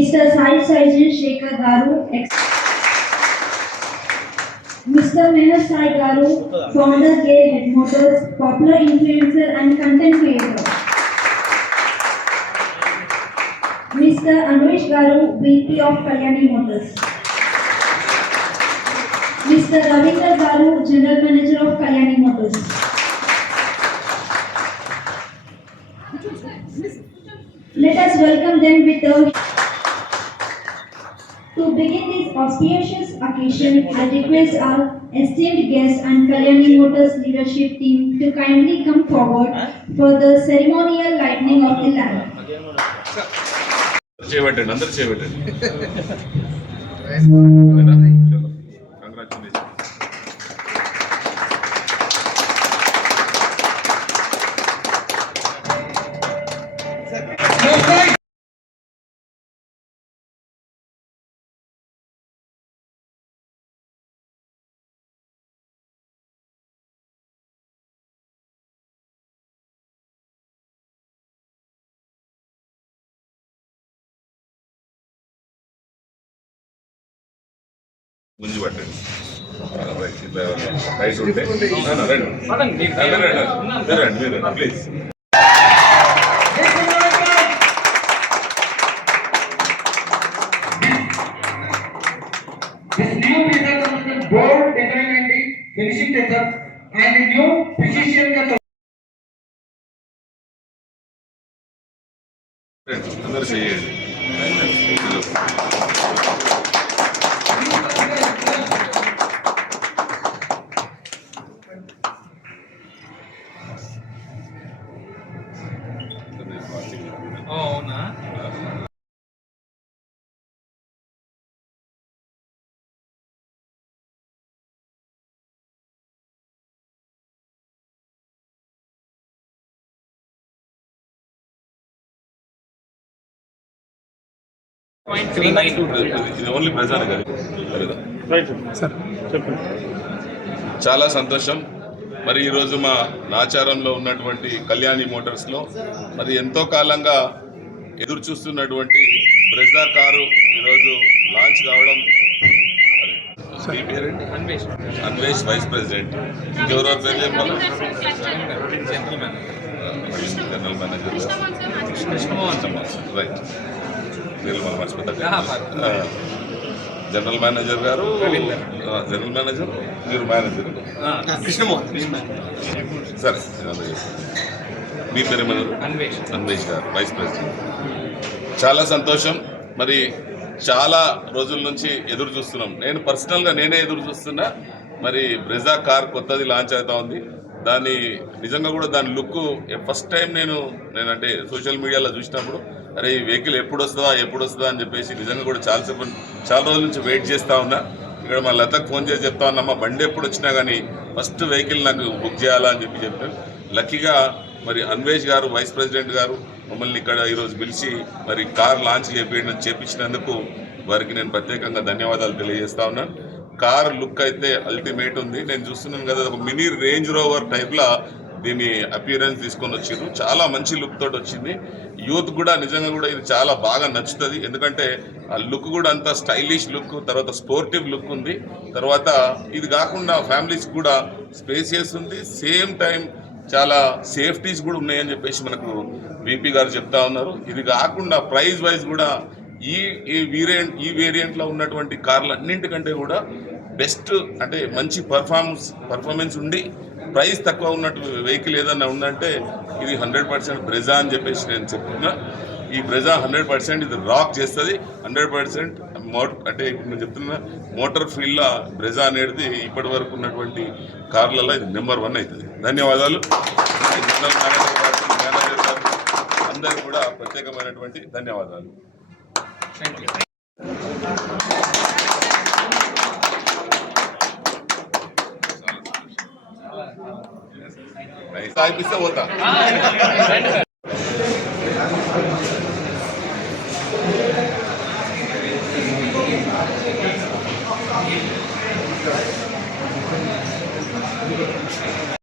Mr. Sai Saijin Shekhar Garu, Mr. Meher Sai Garu, founder Gay Head Motors, popular influencer and content creator. Mr. Anvesh Garu, VP of Kalyani Motors. Mr. Ravindra Garu, General Manager of Kalyani Motors. Let us welcome them with a... To begin this auspicious occasion, I request our esteemed guests and Kalyani Motors leadership team to kindly come forward for the ceremonial lighting of the lamp. ముందు పట్టండి right ఉంటే రండి please. This new design is the bold design and the finishing touch and the new precision का అందరూ చేయండి. అవునా ఇది only ప్రజలు కదా. చాలా సంతోషం. మరి ఈరోజు మా నాచారంలో ఉన్నటువంటి కళ్యాణి మోటార్స్లో మరి ఎంతో కాలంగా ఎదురు చూస్తున్నటువంటి బ్రెజా కారు ఈరోజు లాంచ్ కావడం. మీ పేరేంటి? Anvesh vice president. ఇంకెవరెవరు పేరు చెప్పాలి? General manager right. నిర్మల్ మర్చిపోతారు. జనరల్ మేనేజర్ గారు, జనరల్ మేనేజర్, మీరు మేనేజర్ సరే. మీ పేరు ఏమన్నారు? అన్వేష్ గారు వైస్ ప్రెసిడెంట్. చాలా సంతోషం. మరి చాలా రోజుల నుంచి ఎదురు చూస్తున్నాం. నేను పర్సనల్గా నేనే ఎదురు చూస్తున్నా. మరి బ్రెజా కార్ కొత్తది లాంచ్ అవుతా ఉంది. దాన్ని నిజంగా కూడా దాని లుక్ ఫస్ట్ టైం నేనంటే సోషల్ మీడియాలో చూసినప్పుడు అరే ఈ వెహికల్ ఎప్పుడు వస్తుందా అని చెప్పేసి నిజంగా కూడా చాలా రోజుల నుంచి వెయిట్ చేస్తూ ఉన్నా. ఇక్కడ మా లతకు ఫోన్ చేసి చెప్తా ఉన్నా, మా బండి ఎప్పుడు వచ్చినా కానీ ఫస్ట్ వెహికల్ నాకు బుక్ చేయాలా అని చెప్పాను. లక్కీగా మరి అన్వేష్ గారు వైస్ ప్రెసిడెంట్ గారు మమ్మల్ని ఇక్కడ ఈరోజు పిలిచి మరి కార్ లాంచ్ చేపించినందుకు వారికి నేను ప్రత్యేకంగా ధన్యవాదాలు తెలియజేస్తా ఉన్నాను. కార్ లుక్ అయితే అల్టిమేట్ ఉంది. నేను చూస్తున్నాను కదా, ఒక మినీ రేంజ్ రోవర్ టైప్లో దీని అపియరెన్స్ తీసుకొని వచ్చిండ్రు. చాలా మంచి లుక్ తోటి వచ్చింది. యూత్ కూడా నిజంగా కూడా ఇది చాలా బాగా నచ్చుతుంది. ఎందుకంటే ఆ లుక్ కూడా అంత స్టైలిష్ లుక్, తర్వాత స్పోర్టివ్ లుక్ ఉంది. తర్వాత ఇది కాకుండా ఫ్యామిలీస్ కూడా స్పేసియస్ ఉంది. సేమ్ టైం చాలా సేఫ్టీస్ కూడా ఉన్నాయని చెప్పేసి మనకు విపి గారు చెప్తా ఉన్నారు. ఇది కాకుండా ప్రైస్ వైజ్ కూడా ఈ వేరియంట్లో ఉన్నటువంటి కార్లు అన్నింటికంటే కూడా బెస్ట్, అంటే మంచి పర్ఫార్మెన్స్ ఉండి ప్రైస్ తక్కువ ఉన్నట్టు వెహికల్ ఏదన్నా ఉందంటే ఇది 100% బ్రెజా అని చెప్పేసి నేను చెప్తున్నా. ఈ బ్రెజా 100% ఇది రాక్ చేస్తుంది. 100% అంటే ఇప్పుడు నేను చెప్తున్నా మోటార్ ఫీల్డ్లో బ్రెజా అనేది ఇప్పటి వరకు ఉన్నటువంటి కార్లలో ఇది నెంబర్ 1 అవుతుంది. ధన్యవాదాలు. జనరల్ మేనేజర్ గారు అందరికీ కూడా ప్రత్యేకమైనటువంటి ధన్యవాదాలు. సాయిపిస్తే పోతా.